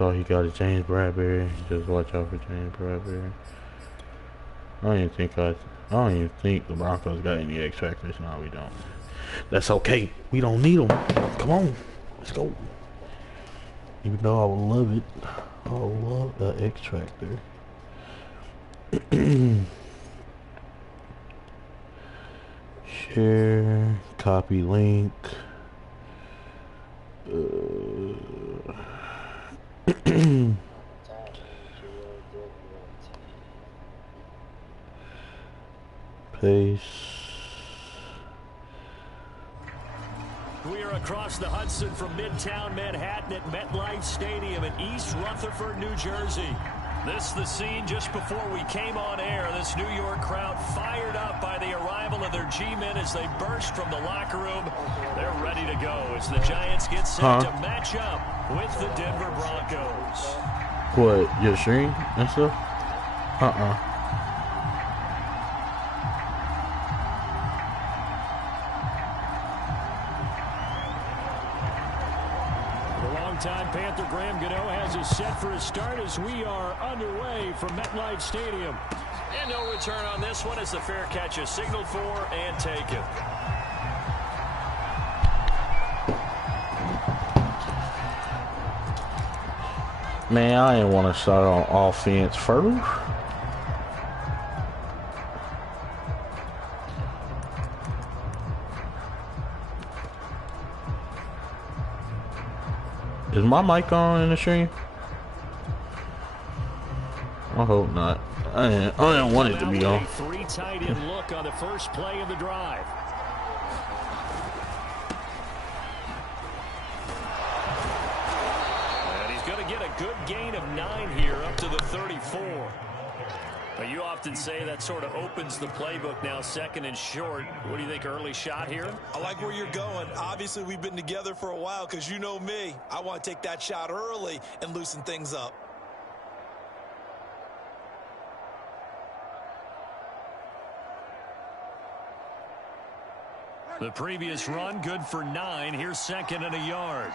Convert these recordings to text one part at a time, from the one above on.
saw he got a James Bradbury. Just watch out for James Bradbury. I don't even think the Broncos got any X factors. No, we don't. That's okay. We don't need them. Come on, let's go. Even though I would love it, I would love the X factor. Share, copy link. Paste. We are across the Hudson from Midtown Manhattan at MetLife Stadium in East Rutherford, New Jersey. This is the scene just before we came on air. This New York crowd fired up by the arrival of their G-men as they burst from the locker room. They're ready to go as the Giants get set to match up with the Denver Broncos. What, your stream and stuff? Time Panther Graham Gano has us set for a start as we are underway from MetLife Stadium. And no return on this one as the fair catch is signaled for and taken. Man, I didn't want to start on offense first. Is my mic on in the stream? I hope not. I didn't want it to be on. Three tight end look on the first play of the drive. And he's going to get a good gain of 9 here up to the 34. But you often say that sort of opens the playbook now, second and short. What do you think, early shot here? I like where you're going. Obviously, we've been together for a while because you know me. I want to take that shot early and loosen things up. The previous run, good for 9. Here's second and a yard.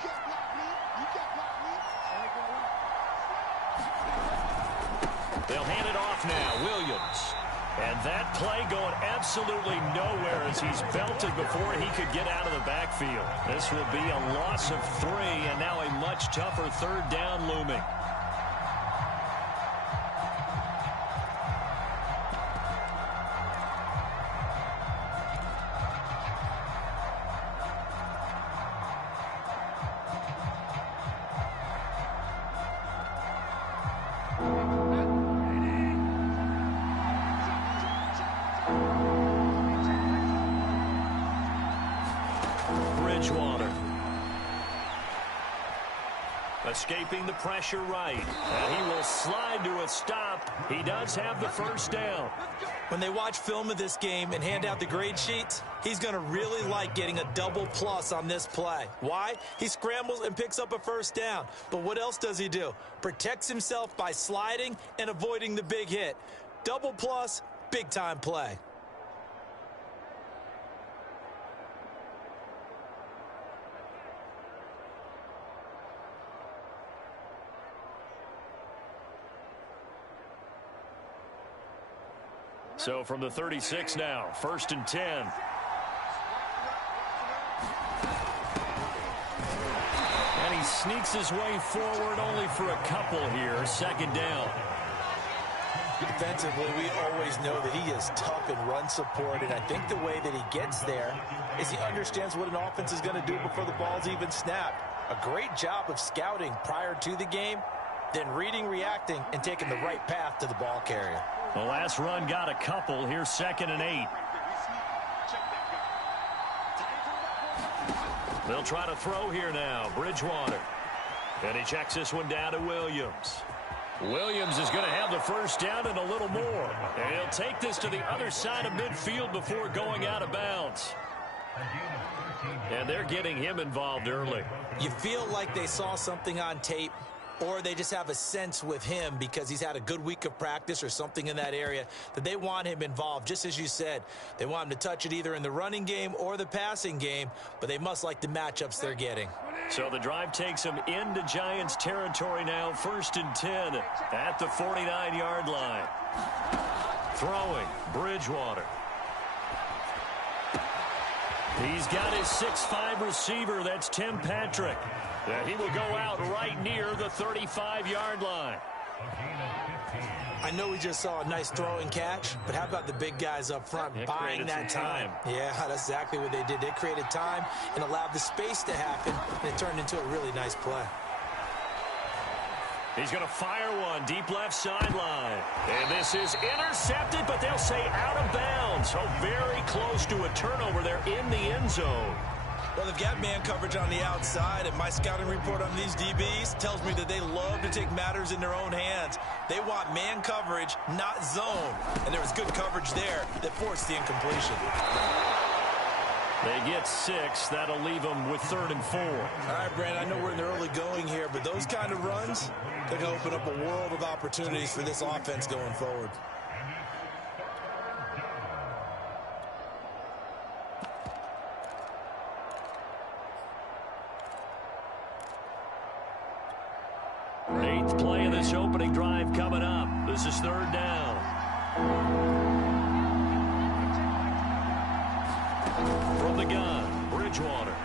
They'll hand it off now. Williams. And that play going absolutely nowhere as he's belted before he could get out of the backfield. This will be a loss of 3 and now a much tougher third down looming. Escaping the pressure right. And he will slide to a stop. He does have the first down. When they watch film of this game and hand out the grade sheets, he's going to really like getting a double plus on this play. Why? He scrambles and picks up a first down. But what else does he do? Protects himself by sliding and avoiding the big hit. Double plus, big time play. So from the 36 now, 1st and 10. And he sneaks his way forward only for a couple here. 2nd down. Defensively, we always know that he is tough in run support, and I think the way that he gets there is he understands what an offense is going to do before the ball's even snapped. A great job of scouting prior to the game, then reading, reacting, and taking the right path to the ball carrier. The last run got a couple. Here's 2nd and 8. They'll try to throw here now. Bridgewater. And he checks this one down to Williams. Williams is going to have the first down and a little more. And he'll take this to the other side of midfield before going out of bounds. And they're getting him involved early. You feel like they saw something on tape or they just have a sense with him because he's had a good week of practice or something in that area that they want him involved. Just as you said, they want him to touch it either in the running game or the passing game, but they must like the matchups they're getting. So the drive takes him into Giants territory now, 1st and 10 at the 49-yard line. Throwing, Bridgewater. He's got his 6'5" receiver. That's Tim Patrick. He will go out right near the 35-yard line. I know we just saw a nice throw and catch, but how about the big guys up front buying that time? Yeah, that's exactly what they did. They created time and allowed the space to happen, and it turned into a really nice play. He's going to fire one deep left sideline. And this is intercepted, but they'll say out of bounds. So very close to a turnover there in the end zone. Well, they've got man coverage on the outside, and my scouting report on these DBs tells me that they love to take matters in their own hands. They want man coverage, not zone. And there was good coverage there that forced the incompletion. They get 6. That'll leave them with 3rd and 4. All right, Brandon, I know we're in the early going here, but those kind of runs, they can open up a world of opportunities for this offense going forward. Eighth play of this opening drive coming up. This is 3rd down. From the gun, Bridgewater.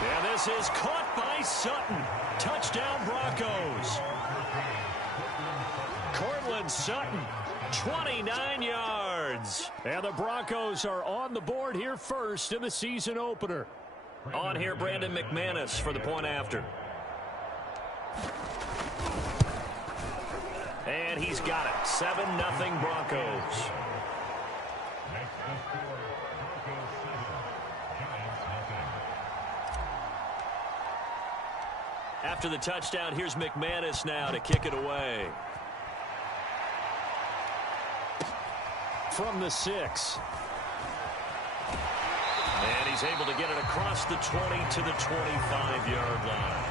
And this is caught by Sutton. Touchdown, Broncos. Cortland Sutton, 29 yards. And the Broncos are on the board here first in the season opener. On here, Brandon McManus for the point after. And he's got it. 7-0 Broncos. After the touchdown, here's McManus now to kick it away. From the 6. And he's able to get it across the 20 to the 25-yard line.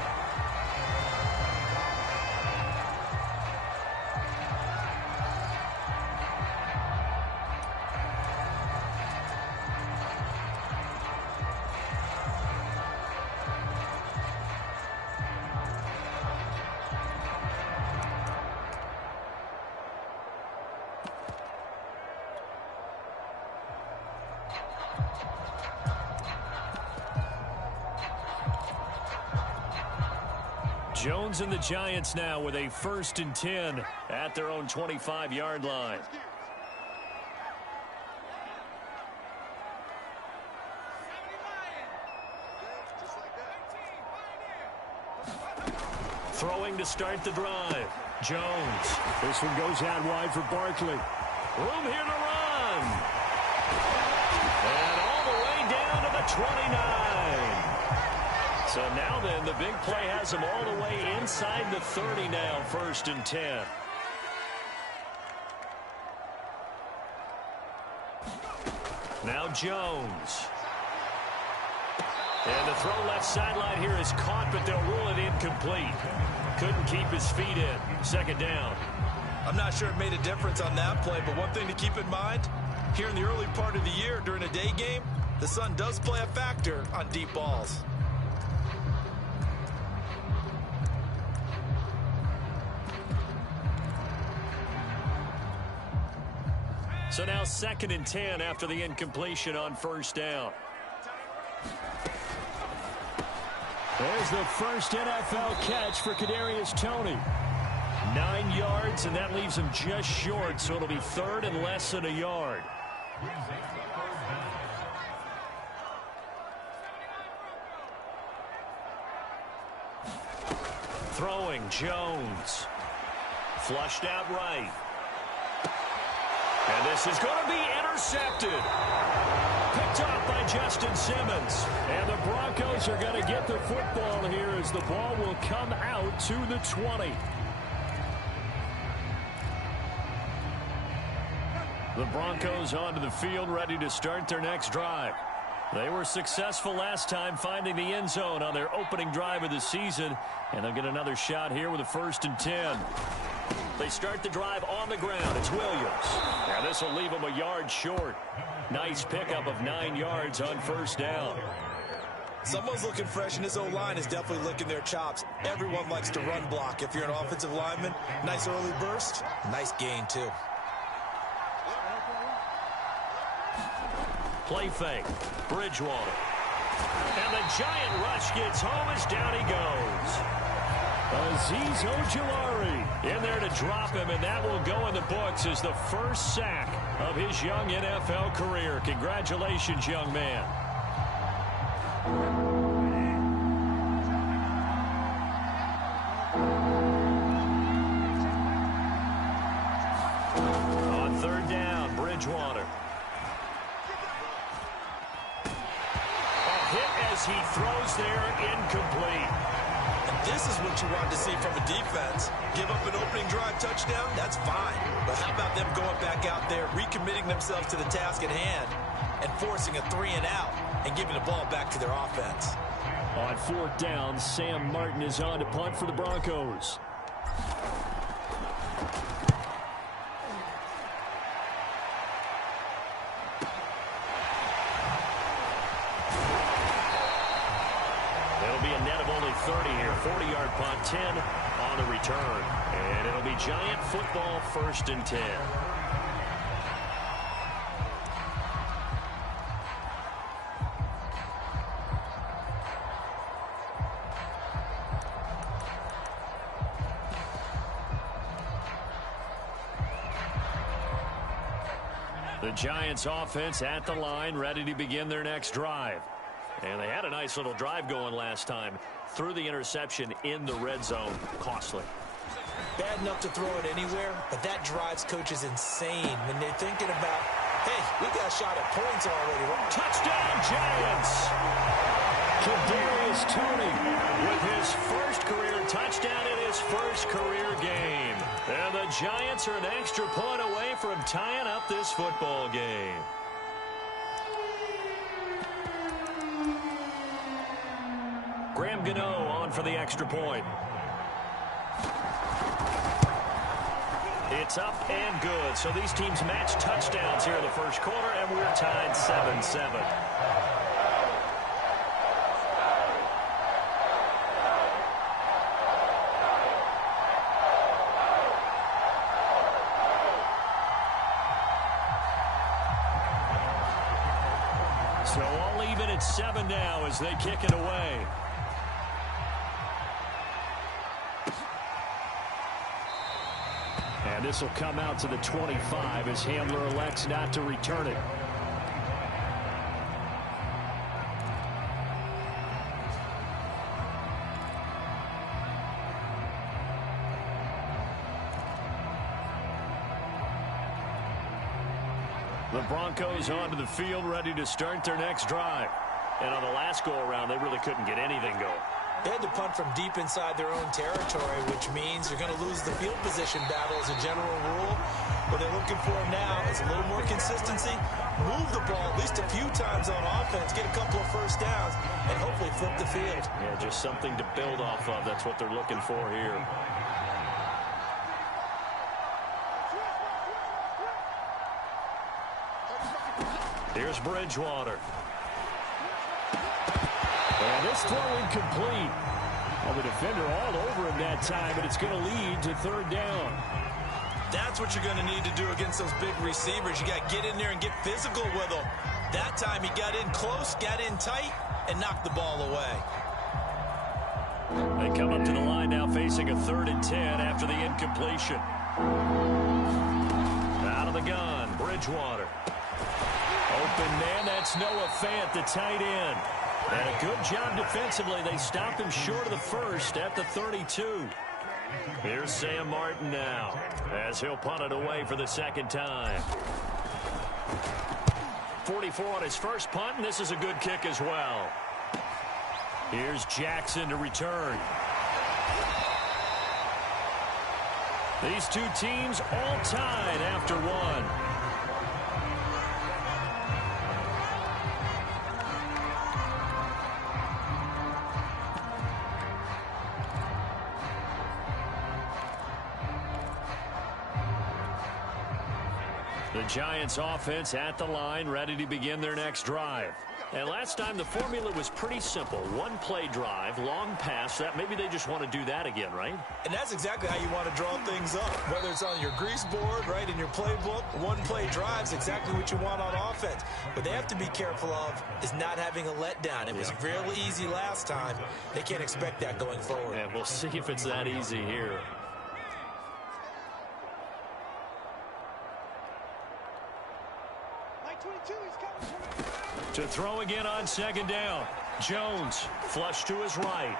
Jones and the Giants now with a 1st and 10 at their own 25-yard line. Throwing to start the drive. Jones. This one goes out wide for Barkley. Room here to run. And all the way down to the 29. So now then, the big play has him all the way inside the 30 now, 1st and 10. Now Jones. And the throw left sideline here is caught, but they'll rule it incomplete. Couldn't keep his feet in. 2nd down. I'm not sure it made a difference on that play, but one thing to keep in mind, here in the early part of the year during a day game, the sun does play a factor on deep balls. So now 2nd and 10 after the incompletion on 1st down. There's the first NFL catch for Kadarius Toney. 9 yards, and that leaves him just short, so it'll be 3rd and less than a yard. Throwing, Jones. Flushed out right. And this is going to be intercepted. Picked off by Justin Simmons. And the Broncos are going to get the football here as the ball will come out to the 20. The Broncos onto the field ready to start their next drive. They were successful last time finding the end zone on their opening drive of the season, and they'll get another shot here with a 1st and 10. They start the drive on the ground. It's Williams. Now this will leave them a yard short. Nice pickup of 9 yards on 1st down. Someone's looking fresh, and this O-line is definitely licking their chops. Everyone likes to run block. If you're an offensive lineman, nice early burst, nice gain too. Play fake. Bridgewater. And the giant rush gets home as down he goes. Azeez Ojulari in there to drop him, and that will go in the books as the first sack of his young NFL career. Congratulations, young man. On 3rd down, Bridgewater. As he throws there, incomplete. And this is what you want to see from a defense. Give up an opening drive touchdown, that's fine. But how about them going back out there, recommitting themselves to the task at hand, and forcing a 3-and-out, and giving the ball back to their offense. On 4th down, Sam Martin is on to punt for the Broncos. It'll be a net of only 30 here. 40-yard punt, 10 on the return. And it'll be Giant football, 1st and 10. The Giants offense at the line, ready to begin their next drive. And they had a nice little drive going last time. Threw the interception in the red zone. Costly. Bad enough to throw it anywhere, but that drives coaches insane when they're thinking about, hey, we got a shot at points already. Right? Touchdown, Giants! Kadarius Toney with his first career touchdown in his first career game. And the Giants are an extra point away from tying up this football game. Graham Gano on for the extra point. It's up and good. So these teams match touchdowns here in the first quarter, and we're tied 7-7. So all even at 7 now as they kick it away. And this will come out to the 25 as Hamler elects not to return it. The Broncos onto the field ready to start their next drive. And on the last go-around, they really couldn't get anything going. They had to punt from deep inside their own territory, which means you're going to lose the field position battle as a general rule. What they're looking for now is a little more consistency, move the ball at least a few times on offense, get a couple of first downs, and hopefully flip the field. Yeah, just something to build off of. That's what they're looking for here. Here's Bridgewater. And this throw incomplete. Well, the defender all over him that time, but it's going to lead to 3rd down. That's what you're going to need to do against those big receivers. You got to get in there and get physical with them. That time he got in close, got in tight, and knocked the ball away. They come up to the line now facing a 3rd and 10 after the incompletion. Out of the gun, Bridgewater. Open man, that's Noah Fant, the tight end. And a good job defensively. They stopped him short of the first at the 32. Here's Sam Martin now as he'll punt it away for the second time. 44 on his first punt, and this is a good kick as well. Here's Jackson to return. These two teams all tied after one. The Giants offense at the line, ready to begin their next drive. And last time the formula was pretty simple. One play drive, long pass. That maybe they just want to do that again, right? And that's exactly how you want to draw things up. Whether it's on your grease board, right, in your playbook, one play drive is exactly what you want on offense. What they have to be careful of is not having a letdown. It was really easy last time. They can't expect that going forward. And we'll see if it's that easy here. To throw again on second down. Jones, flush to his right.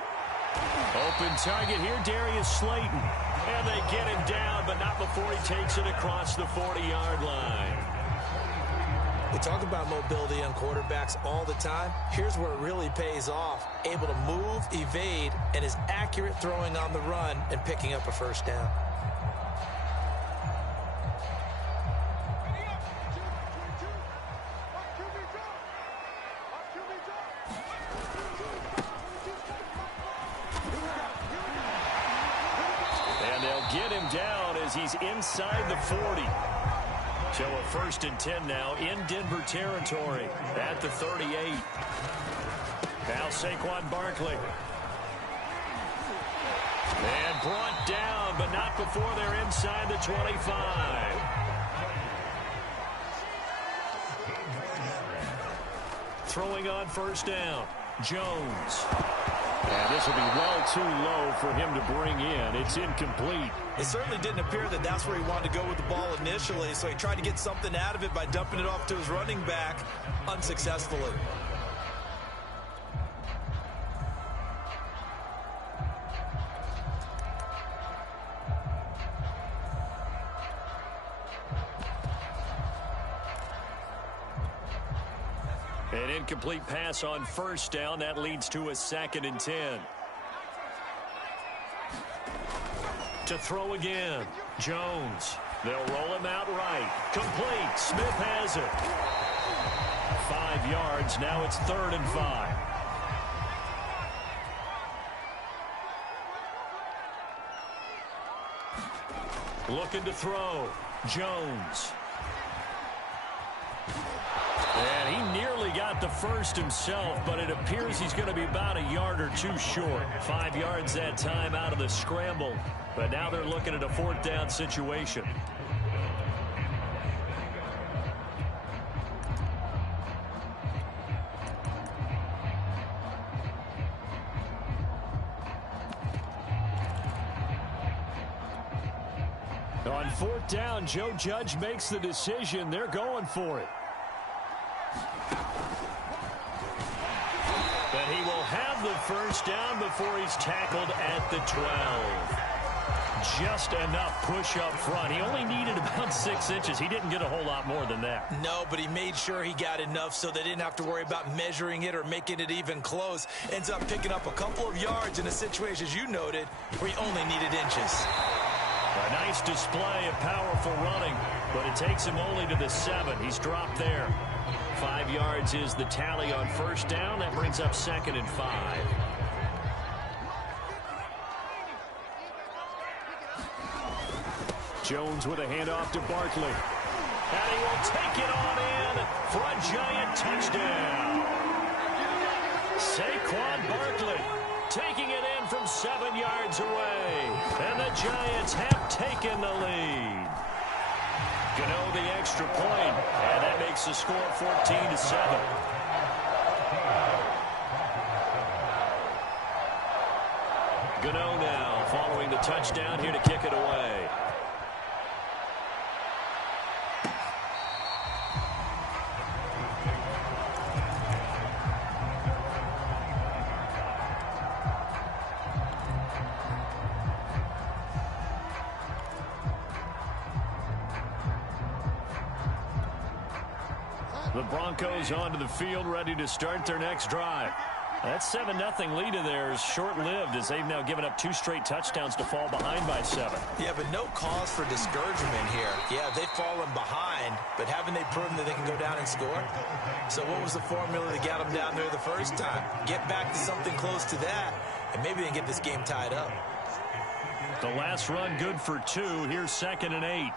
Open target here, Darius Slayton. And they get him down, but not before he takes it across the 40-yard line. We talk about mobility on quarterbacks all the time. Here's where it really pays off. Able to move, evade, and is accurate throwing on the run and picking up a first down. Get him down as he's inside the 40. So a 1st and 10 now in Denver territory at the 38. Now Saquon Barkley. And brought down, but not before they're inside the 25. Throwing on first down. Jones. And this will be well too low for him to bring in. It's incomplete. It certainly didn't appear that that's where he wanted to go with the ball initially, so he tried to get something out of it by dumping it off to his running back unsuccessfully. An incomplete pass on first down. That leads to a 2nd and 10. To throw again. Jones. They'll roll him out right. Complete. Smith has it. 5 yards. Now it's 3rd and 5. Looking to throw. Jones. And he nearly got the first himself, but it appears he's going to be about a yard or two short. 5 yards that time out of the scramble. But now they're looking at a 4th down situation. On 4th down, Joe Judge makes the decision. They're going for it. But he will have the first down before he's tackled at the 12. Just enough push up front. He only needed about 6 inches. He didn't get a whole lot more than that. No, but he made sure he got enough so they didn't have to worry about measuring it or making it even close. Ends up picking up a couple of yards in a situation, as you noted, where he only needed inches. A nice display of powerful running, but it takes him only to the 7. He's dropped there. 5 yards is the tally on first down. That brings up 2nd and 5. Jones with a handoff to Barkley. And he will take it on in for a Giant touchdown. Saquon Barkley taking it in from 7 yards away. And the Giants have taken the lead. Gano the extra point, and that makes the score 14-7. Gano now following the touchdown here to kick it away. The Broncos onto the field, ready to start their next drive. That 7-0 lead of theirs short-lived as they've now given up 2 straight touchdowns to fall behind by 7. Yeah, but no cause for discouragement here. Yeah, they've fallen behind, but haven't they proven that they can go down and score? So what was the formula that got them down there the first time? Get back to something close to that, and maybe they can get this game tied up. The last run good for 2. Here's 2nd and 8.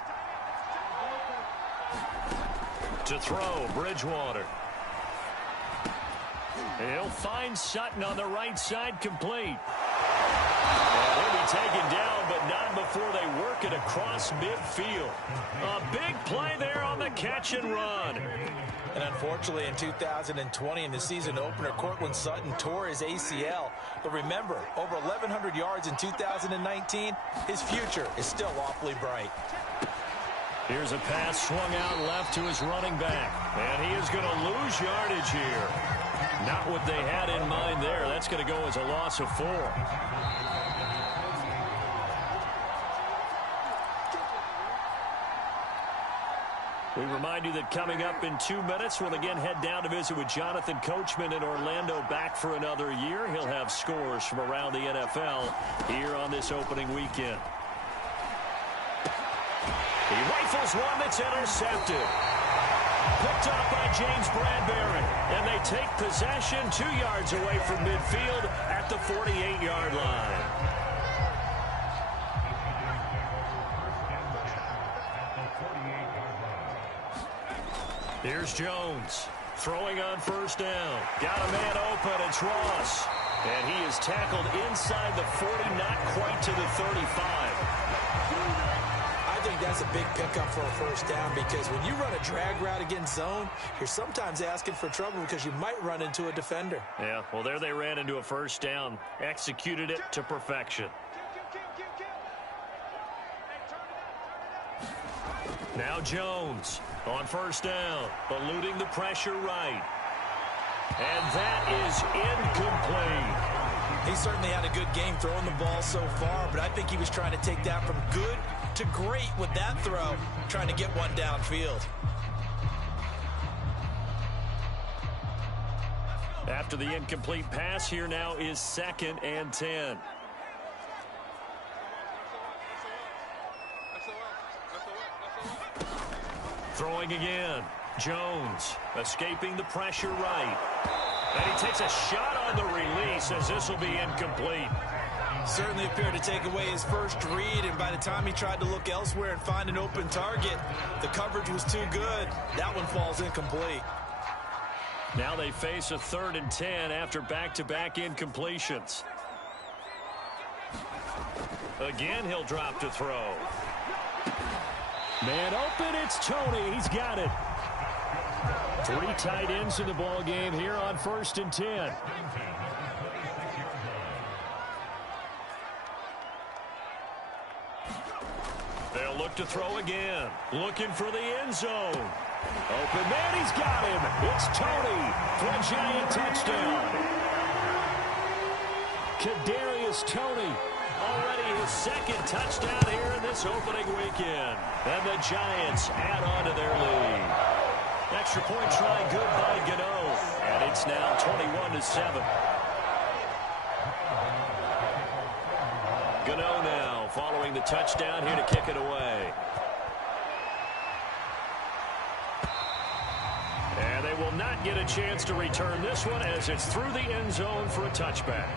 To throw, Bridgewater. He'll find Sutton on the right side, complete. And he'll be taken down, but not before they work it across midfield. A big play there on the catch and run. And unfortunately, in 2020, in the season opener, Cortland Sutton tore his ACL. But remember, over 1,100 yards in 2019, his future is still awfully bright. Here's a pass swung out left to his running back. And he is going to lose yardage here. Not what they had in mind there. That's going to go as a loss of 4. We remind you that coming up in 2 minutes, we'll again head down to visit with Jonathan Coachman in Orlando, back for another year. He'll have scores from around the NFL here on this opening weekend. He rifles one that's intercepted. Picked up by James Bradbury. And they take possession 2 yards away from midfield at the 48-yard line. Here's Jones. Throwing on first down. Got a man open. It's Ross. And he is tackled inside the 40, not quite to the 35. I think that's a big pickup for a first down, because when you run a drag route against zone, you're sometimes asking for trouble because you might run into a defender. Yeah, well, there they ran into a first down. Executed it to perfection. Now Jones on first down, eluding the pressure right. And that is incomplete. He certainly had a good game throwing the ball so far, but I think he was trying to take that from good to great with that throw, trying to get one downfield. After the incomplete pass, here now is 2nd and 10. Throwing again. Jones escaping the pressure right. And he takes a shot on the release, as this will be incomplete. Certainly appeared to take away his first read, and by the time he tried to look elsewhere and find an open target, the coverage was too good. That one falls incomplete. Now they face a 3rd and 10 after back-to-back incompletions. Again, he'll drop to throw. Man open, it's Tony. He's got it. 3 tight ends in the ball game here on 1st and 10. They'll look to throw again. Looking for the end zone. Open man, he's got him. It's Tony for a giant touchdown. Kadarius Toney, already his 2nd touchdown here in this opening weekend. And the Giants add on to their lead. Extra point try good by Gano. And it's now 21-7. Gano now following the touchdown here to kick it away. And they will not get a chance to return this one, as it's through the end zone for a touchback.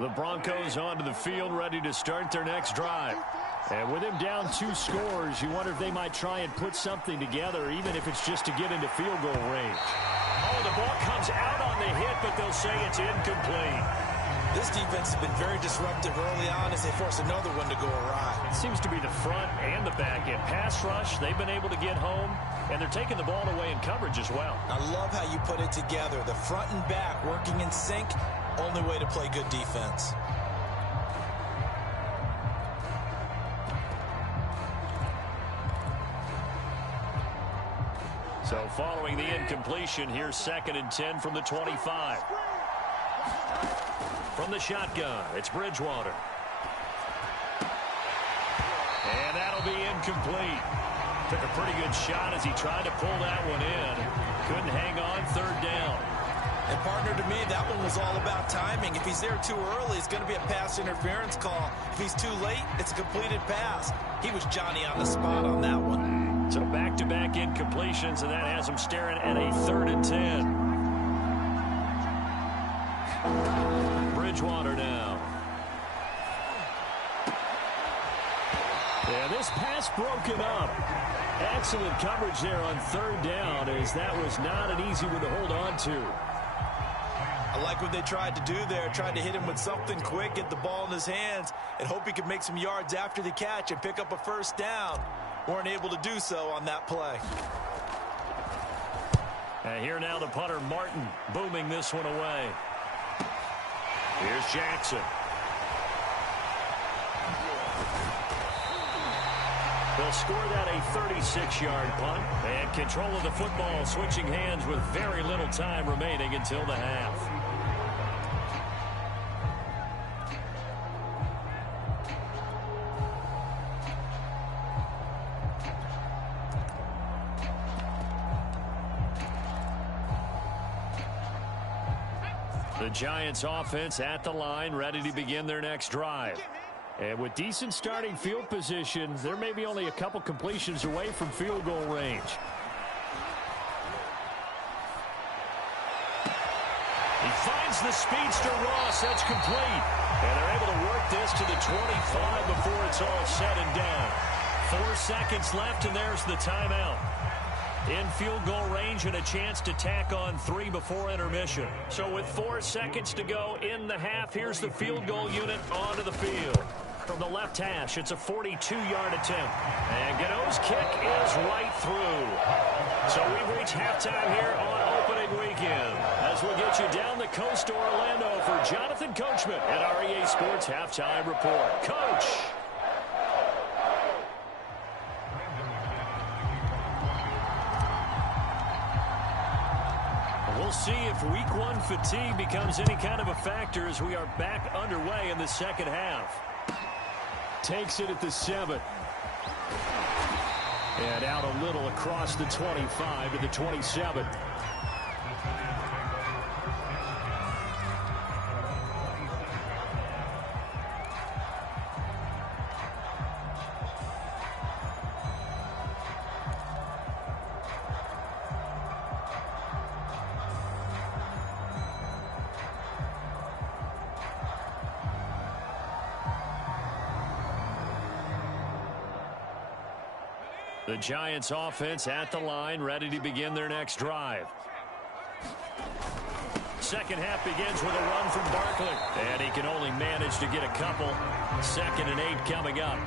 The Broncos onto the field, ready to start their next drive. And with him down 2 scores, you wonder if they might try and put something together, even if it's just to get into field goal range. Oh, the ball comes out on the hit, but they'll say it's incomplete. This defense has been very disruptive early on as they force another one to go awry. It seems to be the front and the back end. Pass rush, they've been able to get home, and they're taking the ball away in coverage as well. I love how you put it together. The front and back working in sync. Only way to play good defense. So following the incompletion, here's 2nd and 10 from the 25. From the shotgun, it's Bridgewater. And that'll be incomplete. Took a pretty good shot as he tried to pull that one in. Couldn't hang on, 3rd down. And partner, to me, that one was all about timing. If he's there too early, it's going to be a pass interference call. If he's too late, it's a completed pass. He was Johnny on the spot on that one. So back-to-back incompletions, and that has him staring at a 3rd and 10. Bridgewater now. And this pass broken up. Excellent coverage there on 3rd down, as that was not an easy one to hold on to. I like what they tried to do there, tried to hit him with something quick, get the ball in his hands, and hope he could make some yards after the catch and pick up a 1st down. Weren't able to do so on that play. And here now the punter, Martin, booming this one away. Here's Jackson. They'll score that a 36-yard punt. And control of the football switching hands with very little time remaining until the half. The Giants offense at the line, ready to begin their next drive. And with decent starting field position, they're maybe only a couple completions away from field goal range. He finds the speedster Ross. That's complete. And they're able to work this to the 25 before it's all said and done. 4 seconds left, and there's the timeout. In field goal range and a chance to tack on 3 before intermission. So with 4 seconds to go in the half, here's the field goal unit onto the field. From the left hash, it's a 42-yard attempt. And Gano's kick is right through. So we've reached halftime here on opening weekend. As we'll get you down the coast to Orlando for Jonathan Coachman at REA Sports Halftime Report. Coach. We'll see if week 1 fatigue becomes any kind of a factor as we are back underway in the second half. Takes it at the 7. And out a little across the 25 to the 27. The Giants offense at the line, ready to begin their next drive. Second half begins with a run from Barkley. And he can only manage to get a couple. 2nd and 8 coming up.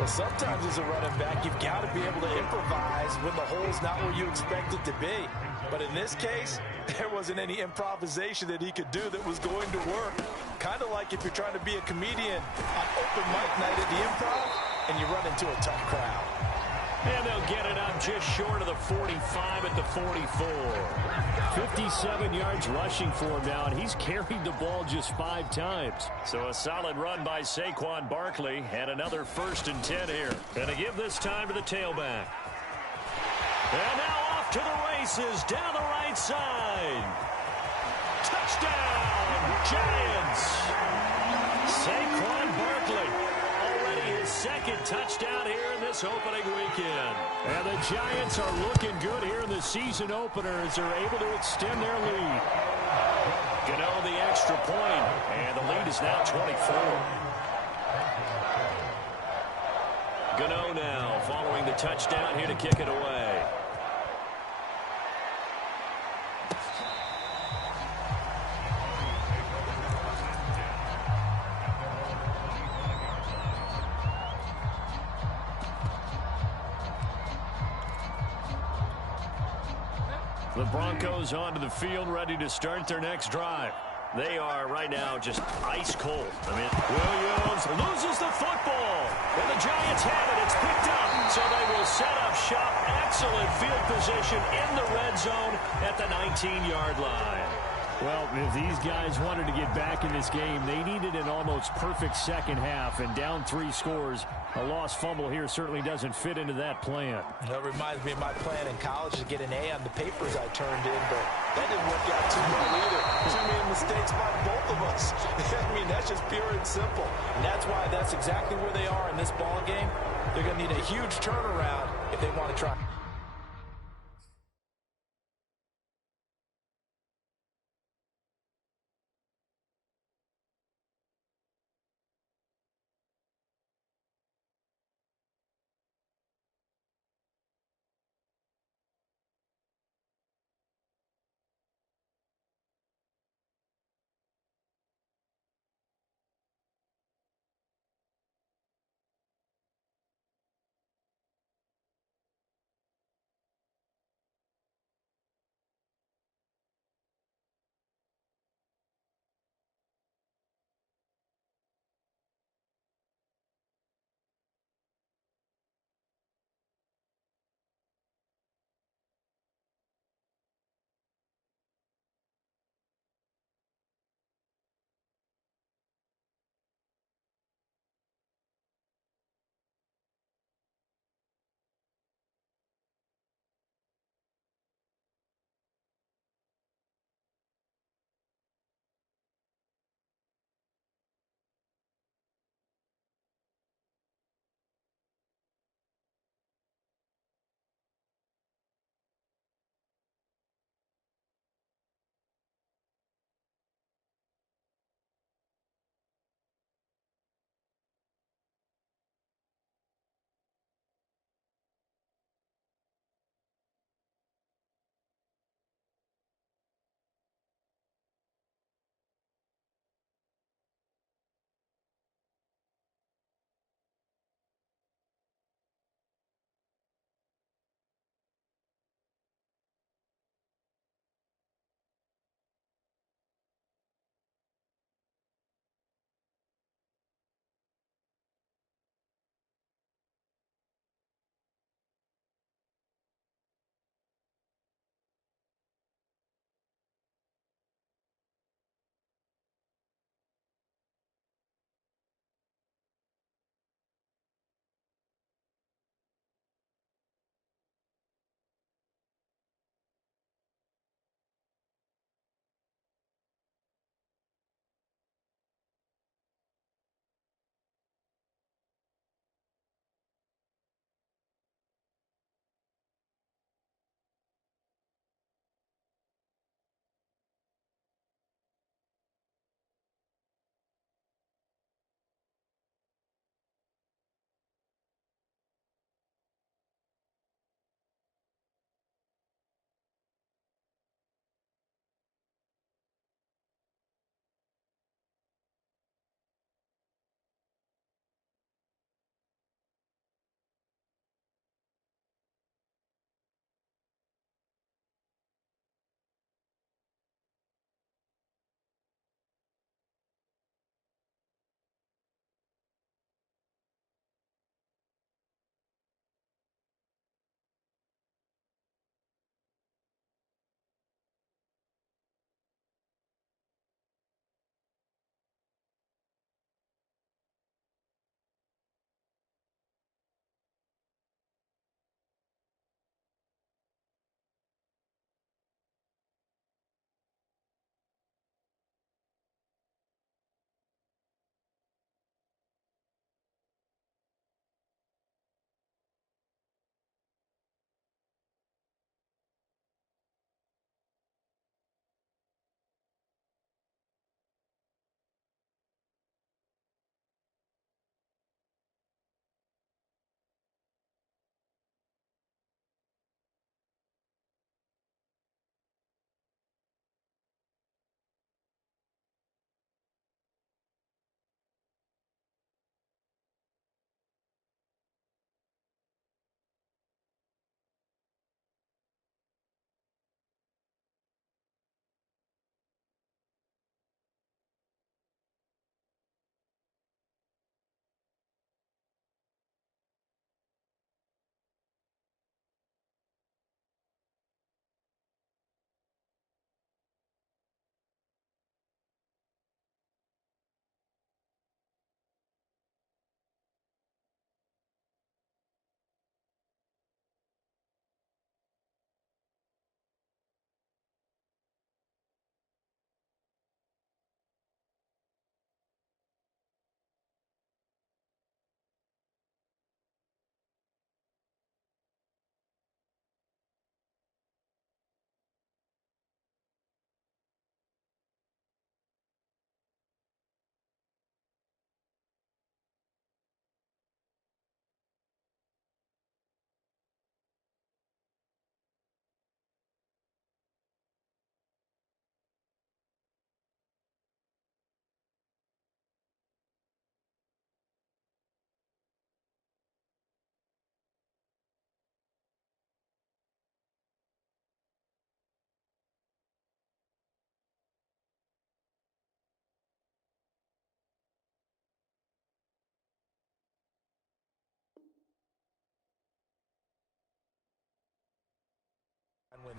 Well, sometimes as a running back, you've got to be able to improvise when the hole's not where you expect it to be. But in this case, there wasn't any improvisation that he could do that was going to work. Kind of like if you're trying to be a comedian on open mic night at the Improv and you run into a tough crowd. And they'll get it up just short of the 45 at the 44. 57 yards rushing for him now, and he's carried the ball just 5 times. So a solid run by Saquon Barkley, and another 1st and 10 here. And to give this time to the tailback. And now off to the races down the right side. Touchdown, Giants. Saquon Barkley. His 2nd touchdown here in this opening weekend. And the Giants are looking good here in the season opener as they're able to extend their lead. Gano the extra point, and the lead is now 24. Gano now following the touchdown here to kick it away. The Broncos onto the field, ready to start their next drive. They are right now just ice cold. Williams loses the football. And the Giants have it. It's picked up. So they will set up shop. Excellent field position in the red zone at the 19-yard line. Well, if these guys wanted to get back in this game, they needed an almost perfect second half, and down 3 scores. A lost fumble here certainly doesn't fit into that plan. That reminds me of my plan in college to get an A on the papers I turned in, but that didn't work out too well either. Too many mistakes by both of us. I mean, that's just pure and simple. And that's why that's exactly where they are in this ball game. They're going to need a huge turnaround if they want to try.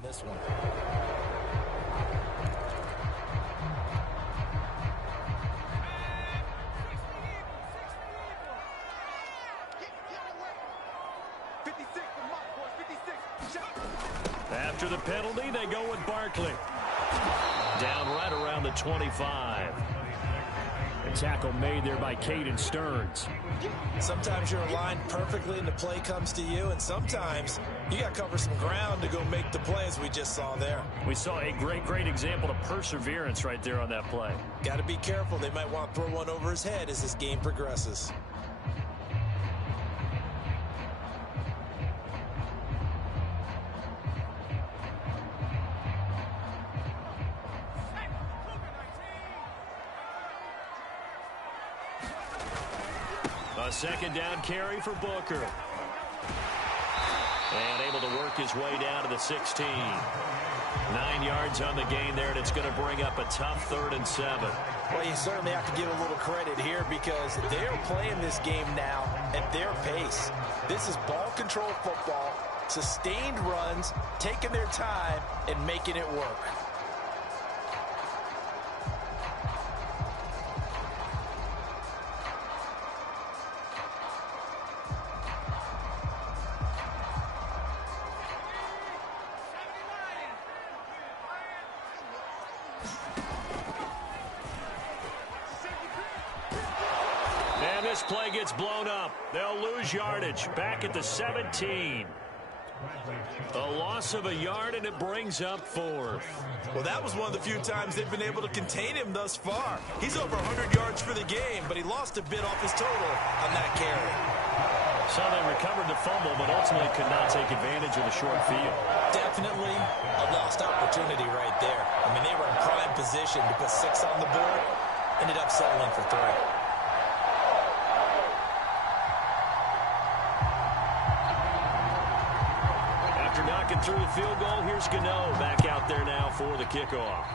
this one. After the penalty, they go with Barkley. Down right around the 25. A tackle made there by Caden Stearns. Sometimes you're aligned perfectly and the play comes to you, and sometimes you got to cover some ground to go make the play, as we just saw there. We saw a great example of perseverance right there on that play. Got to be careful. They might want to throw one over his head as this game progresses. A second down carry for Booker. And able to work his way down to the 16. 9 yards on the gain there, and it's going to bring up a tough 3rd and 7. Well, you certainly have to give a little credit here because they're playing this game now at their pace. This is ball control football, sustained runs, taking their time, and making it work. This play gets blown up. They'll lose yardage back at the 17. A loss of a yard, and it brings up 4th. Well, that was one of the few times they've been able to contain him thus far. He's over 100 yards for the game, but he lost a bit off his total on that carry. So they recovered the fumble, but ultimately could not take advantage of the short field. Definitely a lost opportunity right there. I mean, they were in prime position to put 6 on the board, ended up settling for 3. Knocking through the field goal, here's Gano back out there now for the kickoff.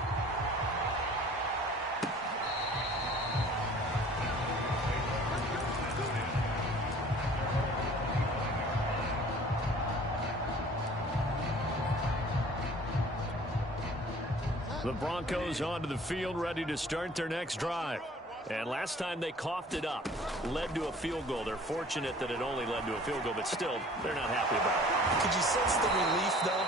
The Broncos onto the field, ready to start their next drive. And last time they coughed it up, led to a field goal. They're fortunate that it only led to a field goal, but still, they're not happy about it. Could you sense the relief, though,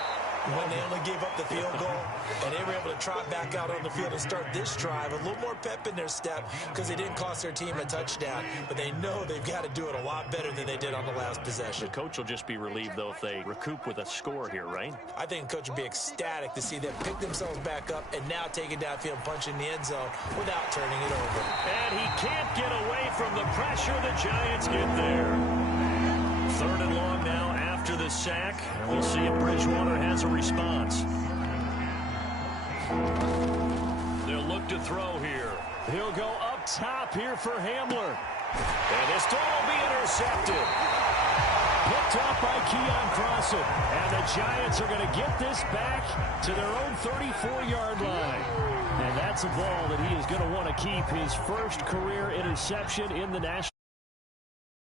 when they only gave up the field goal and they were able to trot back out on the field and start this drive? A little more pep in their step because they didn't cost their team a touchdown, but they know they've got to do it a lot better than they did on the last possession. The coach will just be relieved, though, if they recoup with a score here, right? I think the coach would be ecstatic to see them pick themselves back up and now take it downfield and punch in the end zone without turning it over. And he can't get away from the pressure. The Giants get there. 3rd and long now after the sack. And we'll see if Bridgewater has a response. They'll look to throw here. He'll go up top here for Hamler. And this throw will be intercepted. Picked up by Keon Crossen. And the Giants are going to get this back to their own 34-yard line. And that's a ball that he is going to want to keep, his first career interception in the national.